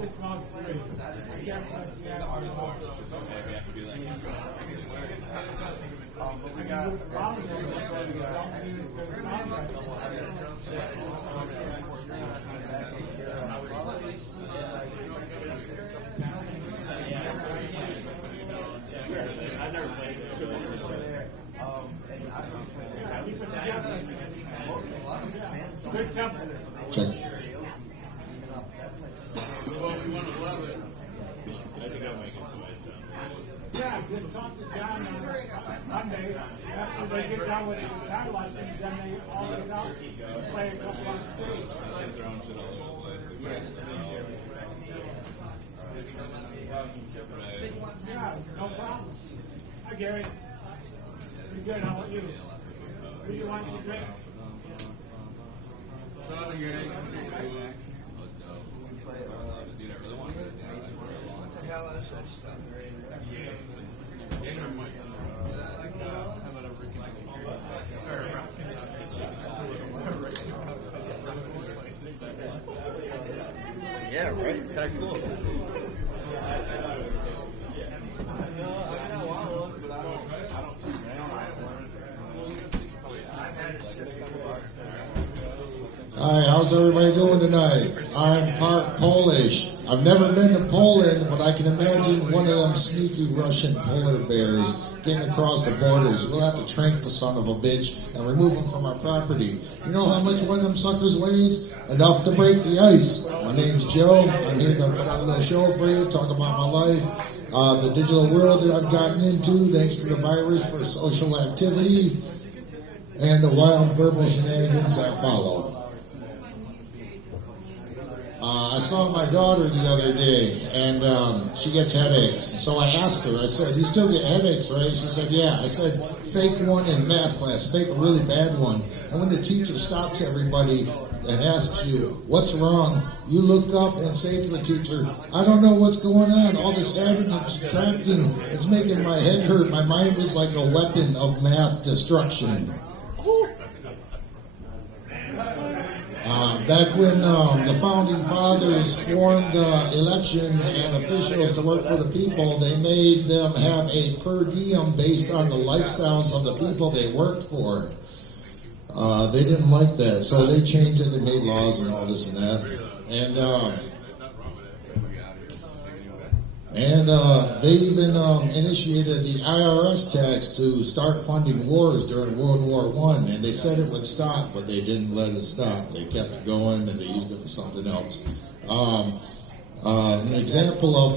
This smells free. Yeah, We got I've never played it. Good tempo. Check. Yeah, just talk to John on Sunday. After they get done with the guitar lessons, then they all get out and play a couple on stage. Yeah, no problem. Hi, Gary. You good? How about you? What do you want to drink? yeah, right. Kind of cool. Hi, how's everybody doing tonight? I'm part Polish. I've never been to Poland, but I can imagine one of them sneaky Russian polar bears getting across the borders. We'll have to trank the son of a bitch and remove him from our property. You know how much one of them suckers weighs? Enough to break the ice. My name's Joe. I'm here to put on a little show for you, talk about my life, the digital world that I've gotten into thanks to the virus for social activity, and the wild verbal shenanigans that follow. I saw my daughter the other day, and she gets headaches. So I asked her, I said, you still get headaches, right? She said, yeah. I said, fake one in math class, fake a really bad one. And when the teacher stops everybody and asks you, what's wrong? You look up and say to the teacher, I don't know what's going on. All this adding and subtracting, it's making my head hurt. My mind is like a weapon of math destruction. Back when the founding fathers formed elections and officials to work for the people, they made them have a per diem based on the lifestyles of the people they worked for. They didn't like that, so they changed it. They made laws and all this and that. And they even initiated the IRS tax to start funding wars during World War I. And they said it would stop, but they didn't let it stop. They kept it going, and they used it for something else. An example of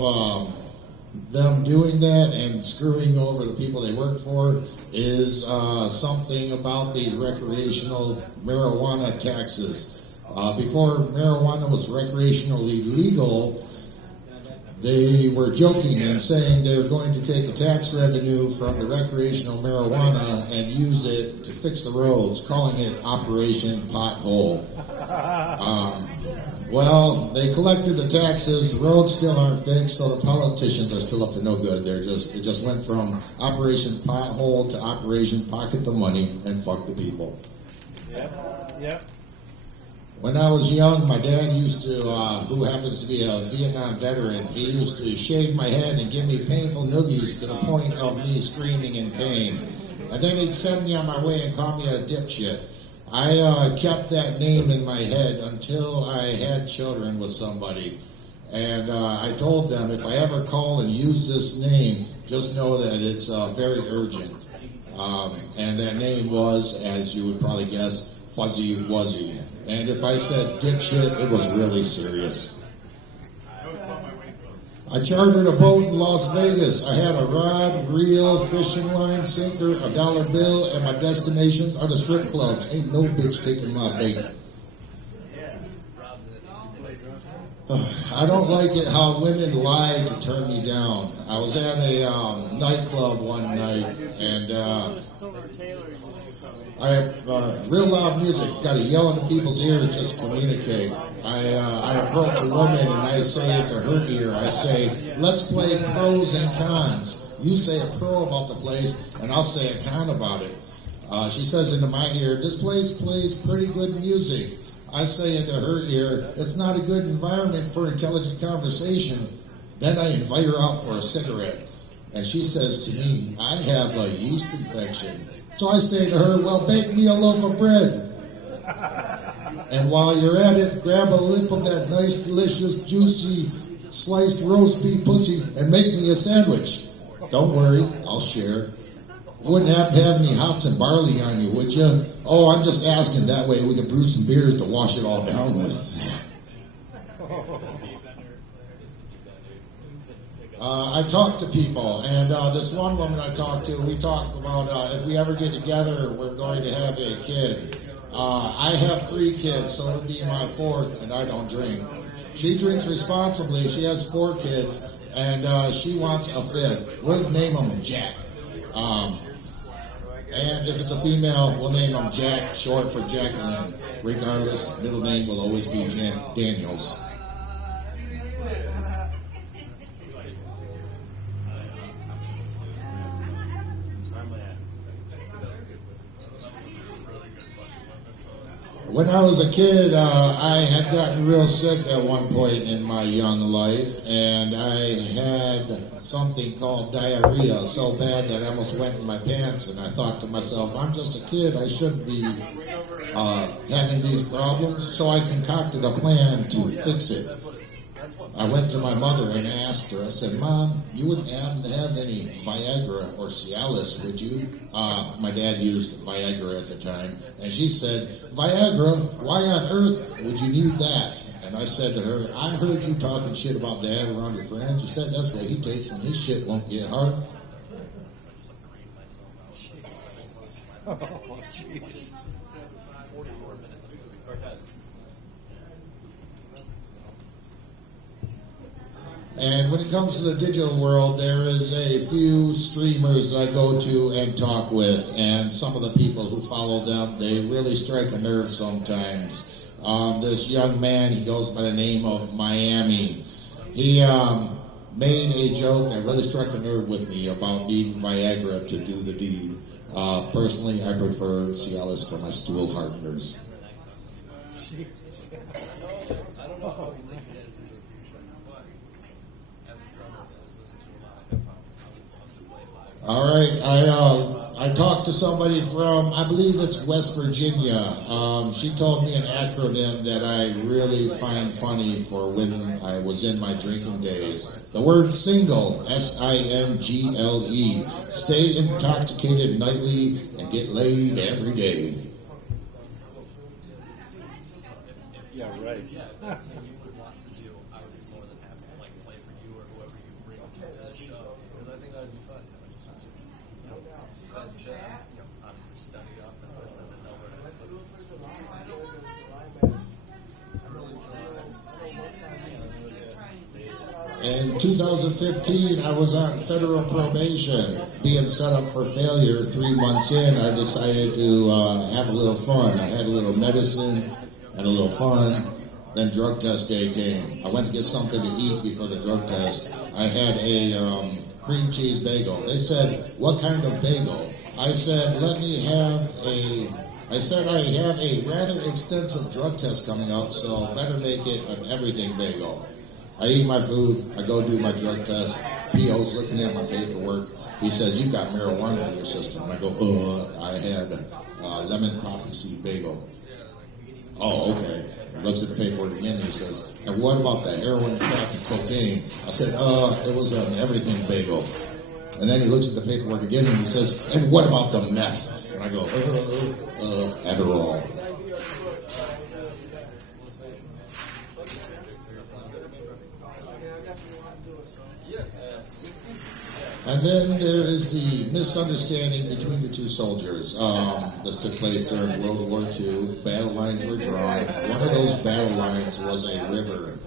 them doing that and screwing over the people they worked for is something about the recreational marijuana taxes. Before marijuana was recreationally legal, they were joking and saying they were going to take the tax revenue from the recreational marijuana and use it to fix the roads, calling it Operation Pothole. Well, they collected the taxes, the roads still aren't fixed, so the politicians are still up to no good. It just went from Operation Pothole to Operation Pocket the Money and fuck the people. Yep. When I was young, my dad used to, who happens to be a Vietnam veteran, he used to shave my head and give me painful noogies to the point of me screaming in pain. And then he'd send me on my way and call me a dipshit. I kept that name in my head until I had children with somebody. And I told them, if I ever call and use this name, just know that it's very urgent. And that name was, as you would probably guess, Fuzzy Wuzzy. And if I said dipshit, it was really serious. I chartered a boat in Las Vegas. I had a rod, reel, fishing line, sinker, a dollar bill, and my destinations are the strip clubs. Ain't no bitch taking my bait. I don't like it how women lie to turn me down. I was at a nightclub one night, and I have real loud music. Got to yell into people's ears just to communicate. I approach a woman and I say to her ear, I say, let's play pros and cons. You say a pro about the place, and I'll say a con about it. She says into my ear, this place plays pretty good music. I say into her ear, it's not a good environment for intelligent conversation. Then I invite her out for a cigarette. And she says to me, I have a yeast infection. So I say to her, well, bake me a loaf of bread. And while you're at it, grab a lip of that nice, delicious, juicy, sliced roast beef pussy and make me a sandwich. Don't worry, I'll share. You wouldn't happen to have any hops and barley on you, would you? Oh, I'm just asking. That way we can brew some beers to wash it all down with. I talk to people, and this one woman I talked to, we talked about if we ever get together, we're going to have a kid. I have 3 kids, so it'll be my 4th, and I don't drink. She drinks responsibly. She has 4 kids, and she wants a 5th. We'll name him Jack. And if it's a female, we'll name him Jack, short for Jacqueline. Regardless, middle name will always be Daniels. When I was a kid, I had gotten real sick at one point in my young life, and I had something called diarrhea so bad that I almost went in my pants, and I thought to myself, I'm just a kid, I shouldn't be having these problems, so I concocted a plan to fix it. I went to my mother and asked her, I said, Mom, you wouldn't happen to have any Viagra or Cialis, would you? My dad used Viagra at the time. And she said, Viagra? Why on earth would you need that? And I said to her, I heard you talking shit about Dad around your friends. You said that's what he takes when his shit won't get hard. Oh, jeez. And when it comes to the digital world, there is a few streamers that I go to and talk with, and some of the people who follow them, they really strike a nerve sometimes. This young man, he goes by the name of Miami. He made a joke that really struck a nerve with me about needing Viagra to do the deed. Personally, I prefer Cialis for my stool hardeners. All right, I talked to somebody from, I believe it's West Virginia. She told me an acronym that I really find funny for when I was in my drinking days. The word single, S-I-N-G-L-E. Stay intoxicated nightly and get laid every day. Yeah, right. In 2015, I was on federal probation, being set up for failure. 3 months in, I decided to have a little fun. I had a little medicine and a little fun. Then drug test day came. I went to get something to eat before the drug test. I had a cream cheese bagel. They said, what kind of bagel? I said, I have a rather extensive drug test coming up, so better make it an everything bagel. I eat my food, I go do my drug test. P.O.'s looking at my paperwork. He says, you've got marijuana in your system. And I go, I had lemon poppy seed bagel. Oh, okay. He looks at the paperwork again and he says, and what about the heroin, crack, and cocaine? I said, it was an everything bagel. And then he looks at the paperwork again and he says, and what about the meth? And I go, Adderall. And then there is the misunderstanding between the two soldiers. This took place during World War II. Battle lines were drawn. One of those battle lines was a river.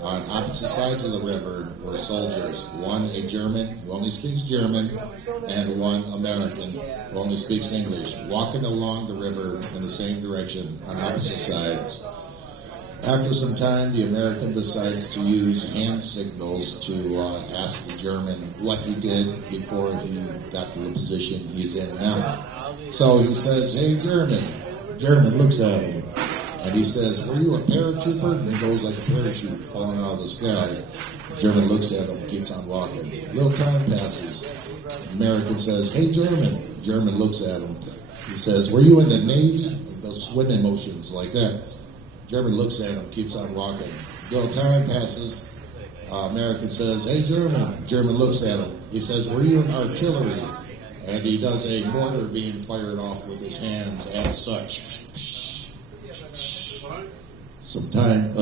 On opposite sides of the river were soldiers. One a German who only speaks German, and one American who only speaks English, walking along the river in the same direction on opposite sides. After some time, the American decides to use hand signals to ask the German what he did before he got to the position he's in now. So he says, hey, German. German looks at him, And he says, were you a paratrooper? And it goes like a parachute falling out of the sky. German looks at him, keeps on walking. A little time passes. American says, hey, German. German looks at him. He says, were you in the Navy? Those swimming motions like that. German looks at him, keeps on walking. A little time passes. American says, hey, German. German looks at him. He says, were you in artillery? And he does a mortar being fired off with his hands as such. Some time,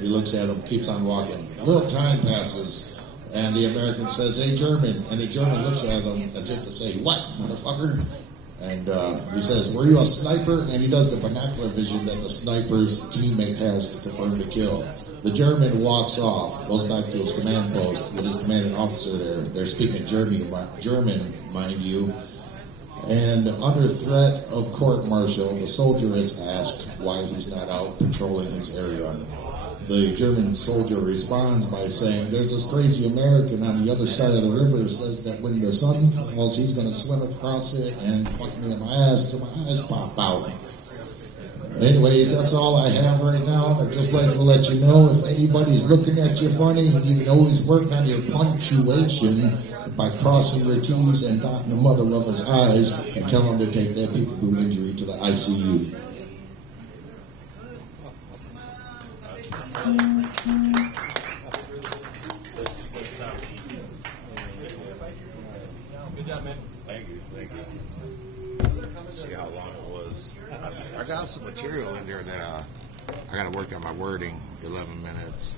he looks at him, keeps on walking. A little time passes, and the American says, hey, German. And the German looks at him as if to say, what, motherfucker? And he says, were you a sniper? And he does the binocular vision that the sniper's teammate has to confirm the kill. The German walks off, goes back to his command post with his commanding officer there. They're speaking German, mind you. And under threat of court-martial, the soldier is asked why he's not out patrolling his area. The German soldier responds by saying, there's this crazy American on the other side of the river who says that when the sun falls, he's going to swim across it and fuck me in my ass till my eyes pop out. Anyways, that's all I have right now. I'd just like to let you know if anybody's looking at you funny, you can always work on your punctuation by crossing your T's and dotting the mother lover's I's and tell them to take that peekaboo injury to the ICU. Good job, man. Thank you. Let's see how long it was. I got some material in there that I got to work on my wording. 11 minutes.